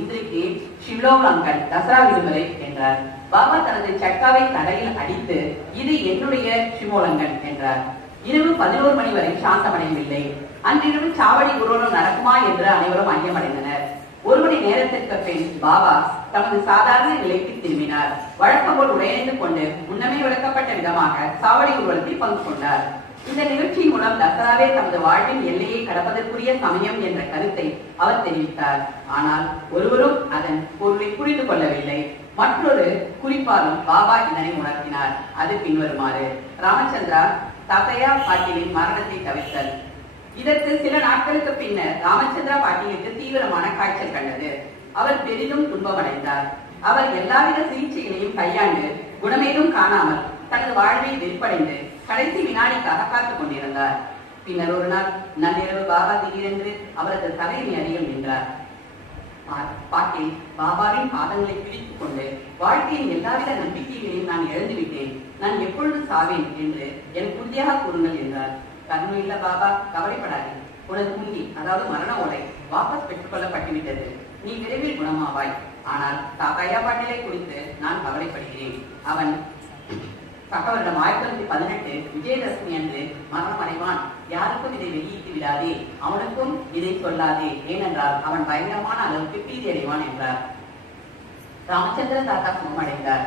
இன்றைக்கு ஷிவ்லோகங்கன் தசரா விடுமுறை என்றார். பாபா தனது சக்காவை தலையில் அடித்து இது என்னுடைய ஷிமோலங்கன் என்றார். இரவு பதினோரு மணி வரை சாந்தமடையவில்லை. அன்றிரவு சாவடி குரோனம் நடக்குமா என்று அனைவரும் ஐயமடைந்தனர். ஒரு மணி நேரத்திற்கு பின் பாபா தமது சாதாரண நிலைக்கு திரும்பினார். வழக்கம் போல் உரையணிந்து கொண்டு முன்னமே விளக்கப்பட்ட விதமாக சாவடி ஊர்வலத்தில் பங்கு கொண்டார். இந்த நிகழ்ச்சியின் மூலம் தசராவே தமது வாழ்வின் எல்லையை கடப்பதற்குரிய சமயம் என்ற கருத்தை அவர் தெரிவித்தார். ஆனால் ஒருவரும் அதன் பொருளை புரிந்து கொள்ளவில்லை. மற்றொரு குறிப்பாலும் பாபா இதனை உணர்த்தினார். அது பின்வருமாறு. ராமச்சந்திரா தாத்தையா பாட்டீலின் மரணத்தை தவிர்த்தல். இதற்கு சில நாட்களுக்கு பின்னர் ராமச்சந்திரா பாட்டிலுக்கு தீவிரமான காய்ச்சல் கண்டது. அவர் பெரிதும் துன்பமடைந்தார். அவர் எல்லாவித சிகிச்சைகளையும் கையாண்டு குணமேதும் காணாமல் தனது வாழ்வை வெறுப்படைந்து கடைசி வினாடிக்காக காத்துக் கொண்டிருந்தார். பின்னர் ஒரு நாள் நள்ளிரவு பாபா திடீரென்று அவரது தலைமை அறியும் நின்றார் பாட்டி பாபாவின் பாதங்களை பிடித்துக் கொண்டு வாழ்க்கையின் எல்லாவித நம்பிக்கைகளையும் நான் இழந்துவிட்டேன். நான் எப்பொழுது சாவேன் என்று என் உறுதியாக கூறுங்கள் என்றார். கர்மம் இல்ல பாபா கவலைப்படாதே. உனது குண்டி அதாவது மரண ஓலை வாபஸ் பெற்றுக்கொள்ளப்பட்டுவிட்டது நீ விரைவில் குணமாவாய். ஆனால் தாத்தாயா பாட்டிலை குறித்து நான் கவலைப்படுகிறேன். அவன் சகவரிடம் ஆயிரத்தி தொள்ளாயிரத்தி பதினெட்டு யாருக்கும் இதை வெளியிட்டு விடாதே. அவனுக்கும் இதை சொல்லாதே. ஏனென்றால் அவன் பயங்கரமான அளவுக்கு பீதி அடைவான் என்றார். ராமச்சந்திர தாத்தா சுகமடைந்தார்